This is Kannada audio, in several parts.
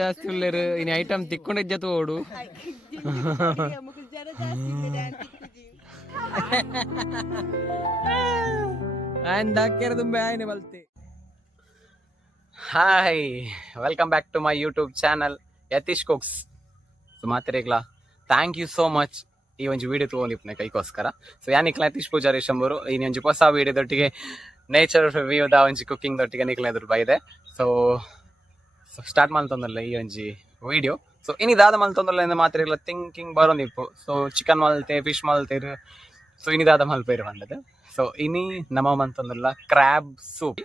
ಜಾಸ್ತಿ ಉಳ್ಳೇರು ಇನ್ನು ಐಟಮ್ ತಿಕ್ಕೊಂಡಿದ್ದ ಓಡು hi welcome back to my YouTube channel Yathish cooks ಮಾತಿರೇಗ್ಲಾ ಥ್ಯಾಂಕ್ ಯು ಸೋ ಮಚ್ ಈ ಒಂಜಿ ವಿಡಿಯೋ ತಗೊಂಡಿಪ್ಪನೆ ಕೈಗೋಸ್ಕರ ಸೊ ಯಾನಿಕ್ಲ ಯತೀಶ್ ಪೂಜಾರಿ ಶಂಬರು ಈ ಒಂಜಿ ಹೊಸ ವಿಡಿಯೋದೊಟ್ಟಿಗೆ ನೇಚರ್ ವ್ಯೂದ ಒಂಜಿ ಕುಕ್ಕಿಂಗ್ ದೊಟ್ಟಿಗೆ ನಿಕ್ಲ ಎದುರು ಬೈದೆ ಸೊ ಸ್ಟಾರ್ಟ್ ಮಾಡ್ತಂದಲ್ಲ ಈ ಒಂಜಿ ವಿಡಿಯೋ ಸೊ ಇನ್ನಿದಾದ ಮಲ್ತೊಂದಲ್ಲ ಮಾತ್ರ ಇಲ್ಲ ಥಿಂಕಿಂಗ್ ಬರೋಂದಿಪ್ಪು ಸೊ ಚಿಕನ್ ಮಲ್ತೆ ಫಿಶ್ ಮಲ್ತೇರು ಸೊ ಇನ್ನಿದಾದ ಮಲ್ಪೇರು ಬಂದದ್ದು ಸೊ ಇನಿ ನಮ್ಮ ಮಂತಂದಲ್ಲ ಕ್ರ್ಯಾಬ್ ಸೂಪ್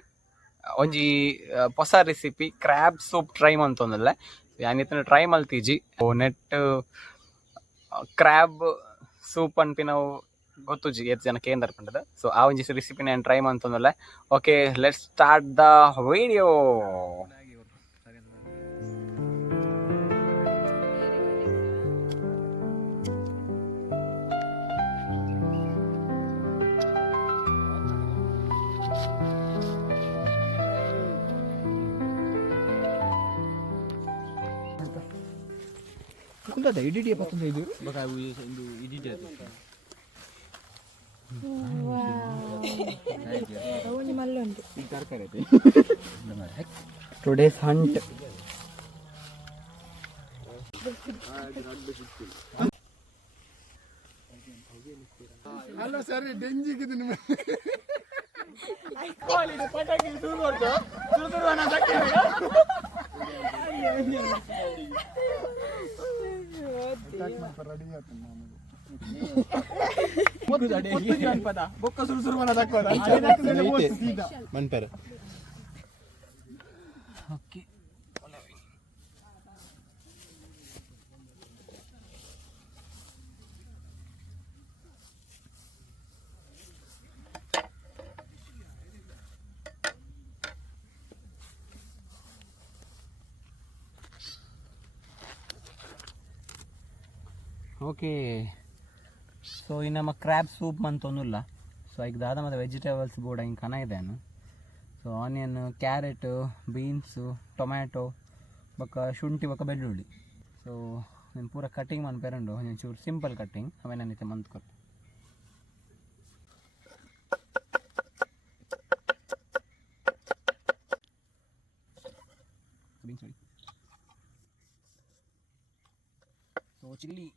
ಒಂಜಿ ಹೊಸ ರೆಸಿಪಿ ಕ್ರ್ಯಾಬ್ ಸೂಪ್ ಟ್ರೈ ಮಂತಂದಲ್ಲ ಯಾನಿತ್ತನ ಟ್ರೈ ಮಲ್ತೀಜಿ ನೆಟ್ ಕ್ರ್ಯಾಬ್ ಸೂಪ್ ಅನ್ಪಿ ನಾವು ಗೊತ್ತುಜಿ ಎಷ್ಟು ಜನಕ್ಕೆ ಏನು ತರ್ಪಂಡದ ಸೊ ಆ ಒಂಜಿ ರೆಸಿಪಿ ನಾನು ಟ್ರೈ ಮಂತಂದಲ್ಲ okay let's start the video. Ada idea apa tuh itu? Bakal itu idea tuh. Wow. Tahu ni malu ni. Itar kare te. Today's hunt. Halo sir, denji gitu nih. Kali itu pataki dulu ordo. Dulu anak sakit ya. Bokka suruh mana takut? Manper. Okay okay so ಈ ನಮ್ಮ ಕ್ರ್ಯಾಬ್ ಸೂಪ್ ಮಂತೊಂದುಲ್ಲ ಸೊ ಈಗ ದಾದ ಮತ್ತು ವೆಜಿಟೇಬಲ್ಸ್ ಬೋರ್ಡ್ ಹಿಂಗೆ ಕನ ಇದೇನು so onion carrot beans tomato ಬೊಕ್ಕ ಶುಂಠಿ ಬೊಕ್ಕ ಬೆಳ್ಳುಳ್ಳಿ ಸೊ నేను ಪೂರ ಕಟಿಂಗ್ ಮನ್ಪೇರಂಡು ಒಂಚೂರು ಚೂರು ಸಿಂಪಲ್ ಕಟಿಂಗ್ ಅವೇ ನಾನೈತೆ ಮಂತ್ಕೊಟ್ಟು ಬೀನ್ಸ್ ಹೊಡಿ ಸೊ ಚಿಲ್ಲಿ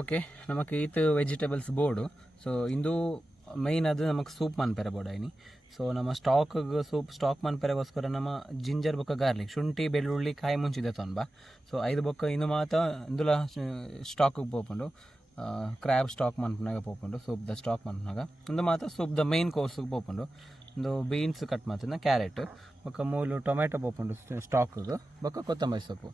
ಓಕೆ ನಮಗೆ ಈತ್ ವೆಜಿಟೇಬಲ್ಸ್ ಬೋರ್ಡು ಸೊ ಇಂದು ಮೈನ್ ಅದು ನಮಗೆ ಸೂಪ್ ಮನ್ಪೆರೆ ಬೋರ್ಡ್ ಐನಿ ಸೊ ನಮ್ಮ ಸ್ಟಾಕ್ ಮನ್ಪೆರೆಗೋಸ್ಕರ ನಮ್ಮ ಜಿಂಜರ್ ಬೊಕ್ಕ ಗಾರ್ಲಿಕ್ ಶುಂಠಿ ಬೆಳ್ಳುಳ್ಳಿ ಕಾಯಿ ಮುಂಚಿದೆ ತೊನ್ಬಾ ಸೊ ಐದು ಬೊಕ್ಕ ಇನ್ನು ಮಾತ ಇಂದುಲ ಸ್ಟಾಕಿಗೆ ಪೋಪುಂಡು ಕ್ರ್ಯಾಬ್ ಸ್ಟಾಕ್ ಮನ್ಪನಾಗ ಪೋಪುಂಡು ಸೂಪ್ದ ಸ್ಟಾಕ್ ಮನ್ಪನಾಗ ಒಂದು ಮಾತ ಸೂಪ್ದ ಮೈನ್ ಕೋರ್ಸ್ಗೆ ಪೋಪುಂಡು ಒಂದು ಬೀನ್ಸ್ ಕಟ್ ಮಾಡ್ತಿದ್ದ ಕ್ಯಾರೆಟ್ ಬೊಕ್ಕ ಮೂಲು ಟೊಮ್ಯಾಟೊ ಪೋಪುಂಡು ಸ್ಟಾಕಿಗೆ ಬೊಕ್ಕ ಕೊತ್ತಂಬರಿ ಸೊಪ್ಪು.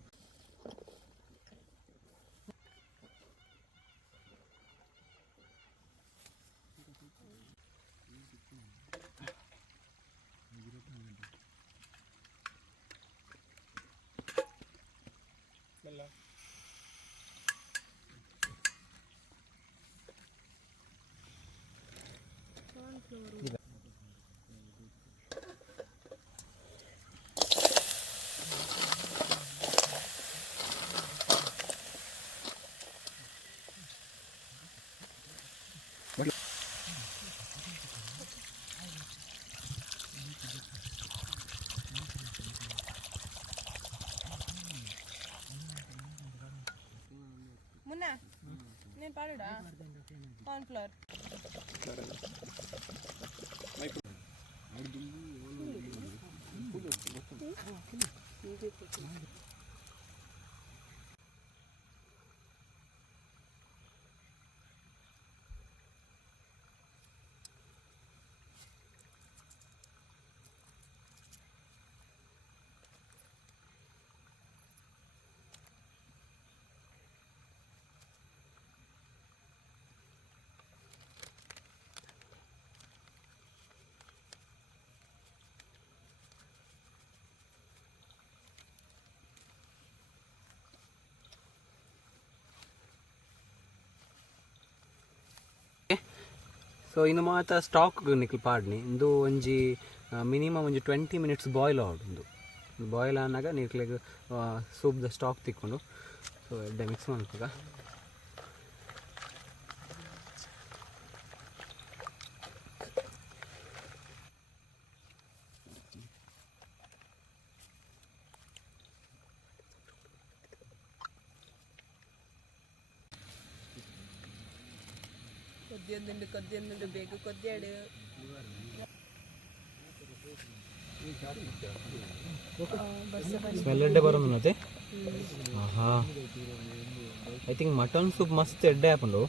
ಕಾರ್ನ್ಫ್ಲವರ್. ಸೊ ಇನ್ನು ಮಾತ ಸ್ಟಾಕ್ ನಿಕ್ಲು ಪಾಡ್ನಿ ಇಂದು ಒಂಜಿ ಮಿನಿಮಮ್ ಒಂಜಿ 20 ಮಿನಿಟ್ಸ್ ಬಾಯ್ಲ್ ಆವೊಂದು ಬಾಯ್ಲ್ ಆನಾಗ ನಿಕ್ಲೆಗ್ ಸೂಪ್ದ ಸ್ಟಾಕ್ ತಿಕ್ಕೊಂಡು ಸೊ ಎಡ್ಡೆ ಮಿಕ್ಸ್ ಮಾಡ್ಬೇಕ. ಕೊದ್ದಿಯೊಂದುಂಡು ಬೇಗ ಕೊದ್ದಿಯಾಡು. ಸ್ಮೆಲ್ ಎಡ್ಡೆ ಬರೋದು ಮತ್ತೆ. ಆಹಾ, ಐ ಥಿಂಕ್ ಮಟನ್ ಸೂಪ್ ಮಸ್ತ್ ಎಡ್ಡೆ ಹಾಕೊಂಡು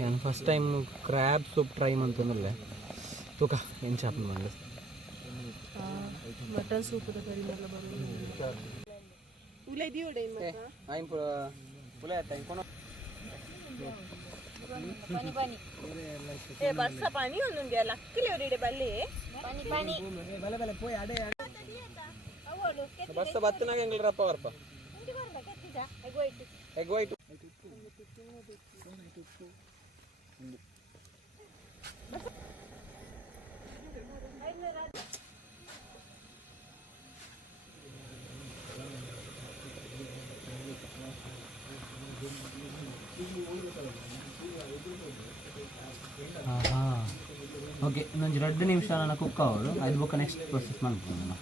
ನಾನು first time crab soup try ಮಾಡ್ತಂದ್ರೆ ತೂಕ ಏನು ಚಾಪನ್ ಬಂದು ಮಟನ್ ಸೂಪ್ ಕರಿಮೆಲ್ಲ ಬರೋದು. ಉಲೆ ದಿಯೋಡೆ पानी पानी ए बरसा पानी ಒಂದುಂಗೆ ಲಕ್ಕಲಿ ಅವರಿಡೆ ಬಲ್ಲಿ पानी पानी ಬಲೆ ಬಲೆ ಪೋಯ್ ಅಡೆ ಅವಳು ಬಸ್ಸ ಬತ್ತನಾಗ ಎಂಗ್ಲರಪ್ಪ ವರ್ಪ ಇಂಡಿ ಬರ್ಲ ಕೆತ್ತಿದ ಎಗ್ ವೈಟ್ ಓಕೆ ಇನ್ನೊಂದು 2 ನಿಮಿಷ ನಾನು ಕುಕ್ ಆಗೋದು ಅದು ಬುಕ್ಕ ನೆಕ್ಸ್ಟ್ ಪ್ರೊಸೆಸ್ ಮಾಡ್ಬೋದು ನಾನು.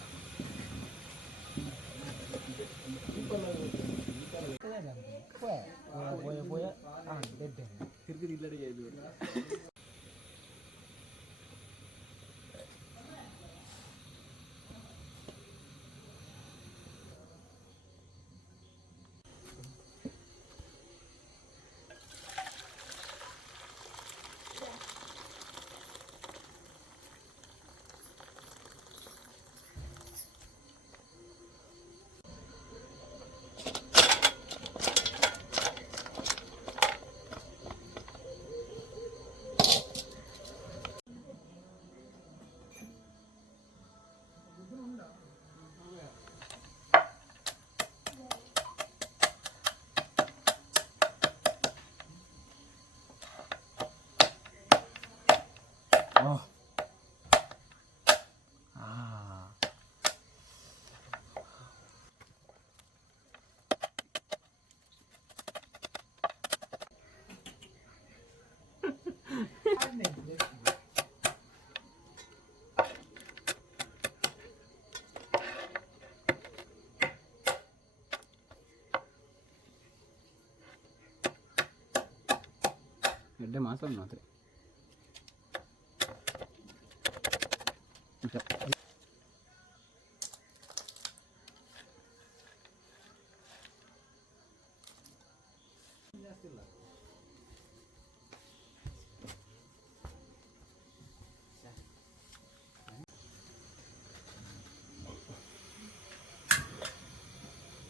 ಎಡ್ಡೆ ಮಾತ್ರ ಮಾತ್ರ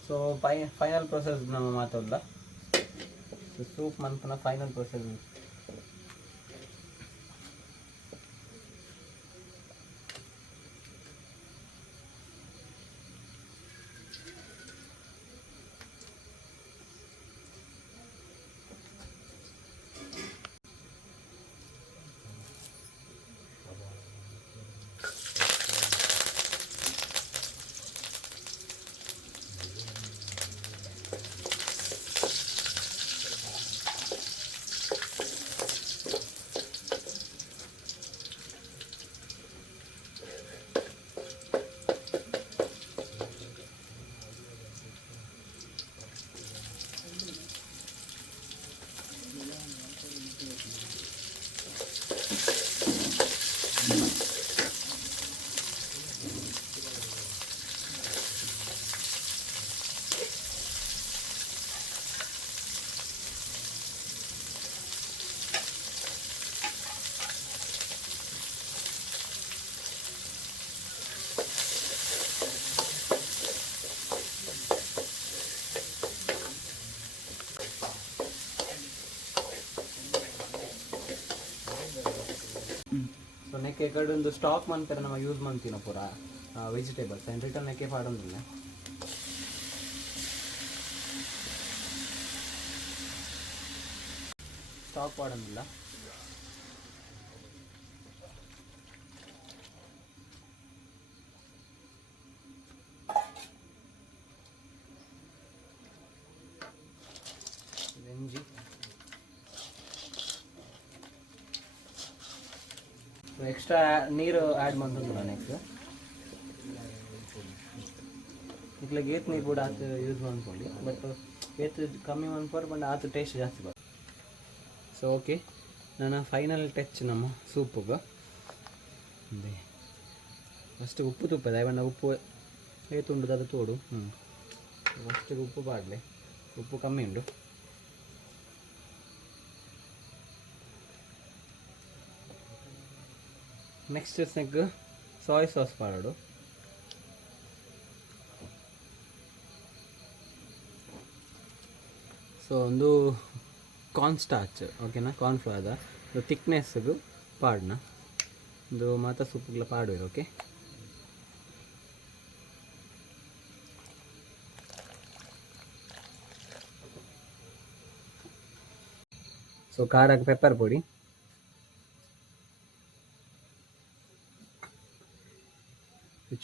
ಸೊ ಫೈನಲ್ ಪ್ರೊಸೆಸ್ ನಮ್ಮ ಮಾತಾಡಲ್ಲ. ಸೊ ಸೂಪ್ ಮನ್ಪನ ಫೈನಲ್ ಪ್ರೊಸೆಸ್ ನೆಕ್ಕೆ ಕಡೆ ಒಂದು ಸ್ಟಾಕ್ ಮಾಡ್ತಾರೆ ನಮ್ಮ ಯೂಸ್ ಮಾಡ್ತೀನ ಪೂರ ವೆಜಿಟೇಬಲ್ಸ್ ಆ್ಯಂಡ್ ರಿಟರ್ನ್ ನೆಕ್ಕೆ ಪಾಡೋದಿಲ್ಲ. ಸ್ಟಾಕ್ ಪಾಡೋದಿಲ್ಲ. ಗಂಜಿ ಎಕ್ಸ್ಟ್ರಾ ನೀರು ಆ್ಯಡ್ ಮಾಡ್ತಿಲ್ಲ ನೆಕ್ಸ್ಟ್ ಇಟ್ಲ ಗೇತ್ ನೀರು ಕೂಡ ಆತು ಯೂಸ್ ಮಾಡ್ಕೊಳ್ಳಿ, ಬಟ್ ಗೇತ್ ಕಮ್ಮಿ ಮಾಡ್ಕೊಂಡು ಬಂದು ಆತು ಟೇಸ್ಟ್ ಜಾಸ್ತಿ ಬರ್ತದೆ. ಸೊ ಓಕೆ, ನನ್ನ ಫೈನಲ್ ಟಚ್ ನಮ್ಮ ಸೂಪಿಗೆ ಫಸ್ಟ್ ಉಪ್ಪು ತುಪ್ಪದ ಬಣ್ಣ ಉಪ್ಪು ಏತುಂಡು ಅದು ತೋಡು. ಫಸ್ಟಿಗೆ ಉಪ್ಪು ಪಾಡಲೆ, ಉಪ್ಪು ಕಮ್ಮಿ ಉಂಡು. ನೆಕ್ಸ್ಟ್ ಸ್ನೆಕ್ ಸಾಯ್ ಸಾಸ್ ಪಾಡೋಡು. ಸೊ ಒಂದು ಕಾರ್ನ್ ಸ್ಟಾರ್ಚ್ ಓಕೆನಾ, ಕಾರ್ನ್ಫ್ಲವರ್ದ ಥಿಕ್ನೆಸ್ಗೂ ಪಾಡ್ನ ಒಂದು ಮಾತಾ ಸೂಪ್ಗೆಲ್ಲ ಪಾಡುವಿರು. ಓಕೆ, ಸೊ ಖಾರಕ್ಕೆ ಪೆಪ್ಪರ್ ಪುಡಿ,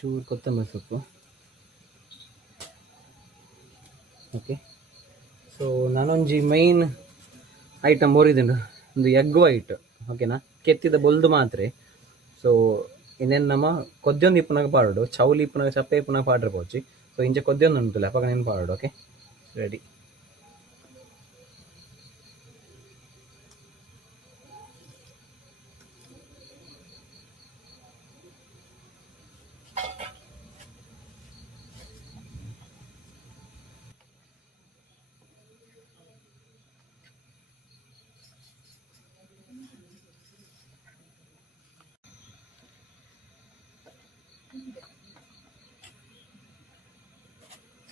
ಚೂರು ಕೊತ್ತಂಬರಿ ಸೊಪ್ಪು. ಓಕೆ, ಸೊ ನಾನೊಂಜಿ ಮೈನ್ ಐಟಮ್ ಬೋರಿದುಂಡು ಒಂದು ಎಗ್ ವೈಟ್ ಓಕೆನಾ, ಕೆತ್ತಿದ ಬೊಲ್ದು ಮಾತ್ರೆ. ಸೊ ಇನ್ನೇನು ನಮ್ಮ ಕೊದ್ದೊಂದು ಇಪ್ಪನಾಗ ಪಾಡೋಡು, ಚೌಲಿ ಇಪ್ಪನಾಗ ಚಪ್ಪೆ ಇಪ್ಪನಾಗ ಪಾಡ್ರಪೋಚಿ. ಸೊ ಇಂಚೆ ಕೊದ್ದೊಂದು ಉಂಟಲ್ಲ ಅಪ್ಪಾಗ ನೆನು ಪಾಡೋಡು. Okay, ready.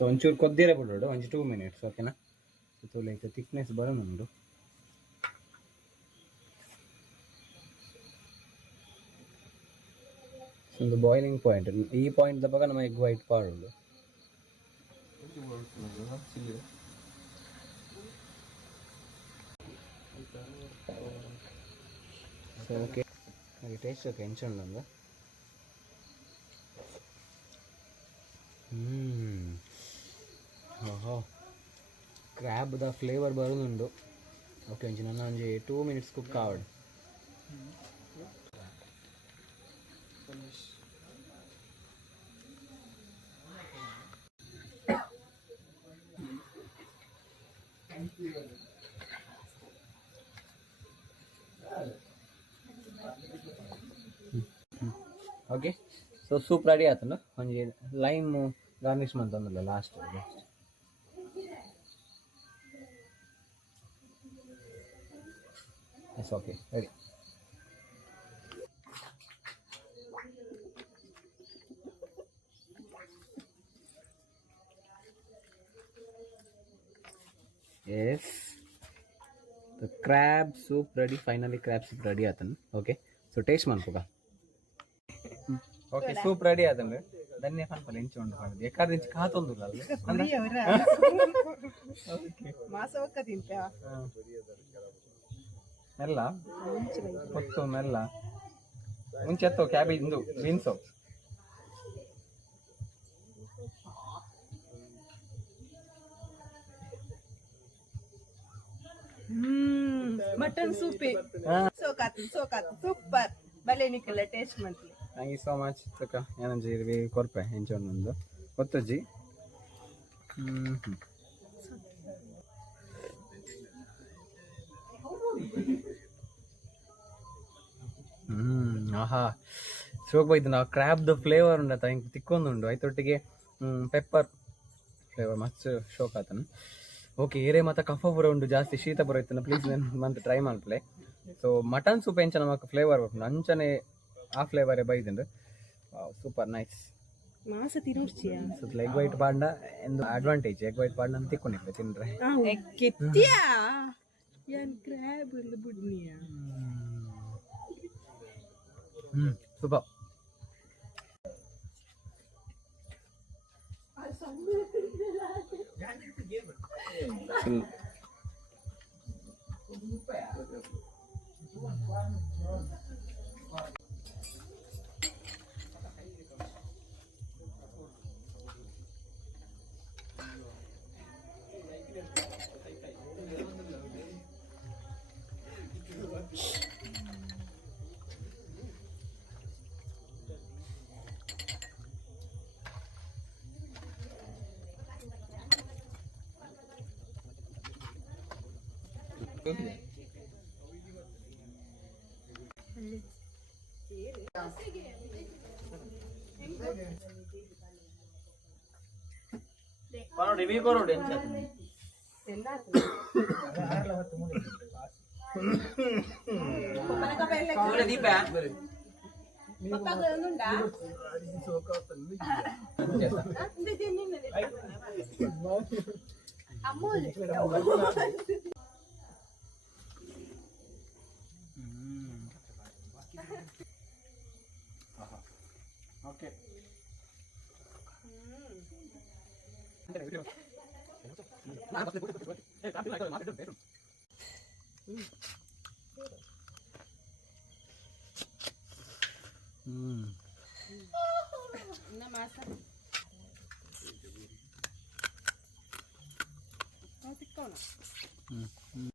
ಸೊ ಒಂಚೂರು ಕೊದ್ದಿರ ಬಿಡೋಡು ಒಂಚು 2 minutes ಓಕೆನಾ. ಸೊ ಲೈಕ್ ಥಿಕ್ನೆಸ್ ಬರೋನುಂಡು. ಒಂದು ಬಾಯ್ಲಿಂಗ್ ಪಾಯಿಂಟ್, ಈ ಪಾಯಿಂಟ್ ದಪ್ಪಾಗ ನಮ್ಮ ಎಗ್ ವೈಟ್ ಪಾಡೋದು. ಸೊ ಓಕೆ, ಹಾಗೆ ಟೇಸ್ಟ್ ಓಕೆ ಹೆಂಚುಂಡು ಒಂದು. ಓಹೋ, ಕ್ರ್ಯಾಬ್ದ ಫ್ಲೇವರ್ ಬರೋದುಂಡು. ಓಕೆ, ಒಂಚಿ ನನ್ನ ಒಂಜಿ 2 minutes ಕುಕ್ ಆವಡು. ಓಕೆ, ಸೊ ಸೂಪ್ ರೆಡಿ ಆತಂಡು. ಒಂಜಿ ಲೈಮ್ ಗಾರ್ನಿಶ್ ಮಾಡ್ತಂದಲ್ಲ last. Yes, okay, ready. Yes, crab soup ready. Finally crab soup ready ಆತನು. ಓಕೆ, ಸೊ ಟೇಸ್ಟ್ ಮಾಡ್ಕೋಗ. ಓಕೆ, ಸೂಪ್ ರೆಡಿ ಆತಂದ್ರೆ ಧನ್ಯ ಪನ್ಪಲ ಇಂಚು ಉಂಡು ಮಾಡಿದ್ದು ಎಕ್ಕಾದ ಇಂಚು ಕಾತೊಂದುಲ್ಲ ಮೆಲ್ಲ ಕೊತ್ತು ಮೆಲ್ಲ ಮುಂಚೆ ಎತ್ತೋ ಕ್ಯಾಬೇಜ್ ಇಂದು ಬೀನ್ಸು. ಮಟನ್ ಸೂಪಿ ಸೋಕಾತು ಸೂಪರ್ ಬಲೆ ನಿಕ್ಕಲ್ಲ ಟೇಸ್ಟ್ ಮಾಡ್ತೀವಿ. ಥ್ಯಾಂಕ್ ಯು ಸೋ ಮಚ್ ಚಕ್ಕ. ಏನಂಜಿ ಕೊರ್ಪೆ ಹೆಂಚೊಂದು ಒಂದು ಗೊತ್ತಜ್ಜಿ. ಆಹಾ, ಶೋಕ್ ಬೈದು ನಾವು ಕ್ರ್ಯಾಬ್ದು ಫ್ಲೇವರ್ ಉಂಡತ ಹಿಂಗೆ ತಿಕ್ಕೊಂದುಂಡು ಐತೊಟ್ಟಿಗೆ ಪೆಪ್ಪರ್ ಫ್ಲೇವರ್ ಮಸ್ತ್ ಶೋಕ್ ಆತನು. ಓಕೆ, ಏರೇ ಮತ್ತು ಕಫ ಪೂರ ಉಂಡು ಜಾಸ್ತಿ ಶೀತ ಪೂರ ಇತ್ತನ ಪ್ಲೀಸ್ ನಾನು ಮಂತ್ ಟ್ರೈ ಮಾಡ್ಪ್ಲೆ. ಸೊ ಮಟನ್ ಸೂಪ್ ಎಂಚ ನಮಕ್ ಫ್ಲೇವರ್ ಬರ್ಪುಂಡು ಅಂಚನೆ ಆ ಫ್ಲೇವರೇ ಬೈದುಂಡು. Super nice. ಮಾಸ ತಿನ್ನೋಡ್ಚಿಯ ಎಗ್ ವೈಟ್ ಪಾಂಡ ಎಂದು ಅಡ್ವಾಂಟೇಜ್ ಎಗ್ ವೈಟ್ ಪಾಂಡ ಅಂತ ತಿಕ್ಕೊಂಡಿದ್ದೆ ತಿನ್ರೆ ಕೆತ್ತಿಯಾ ಏನ್ ಕ್ರ್ಯಾಬ್ ಇಲ್ಲ ಬುಡ್ನಿಯ ಸೂಪರ್. रिव्यू करो टेंशन दीपा ಓಕೆ ಇನ್ನ ಮಾಸ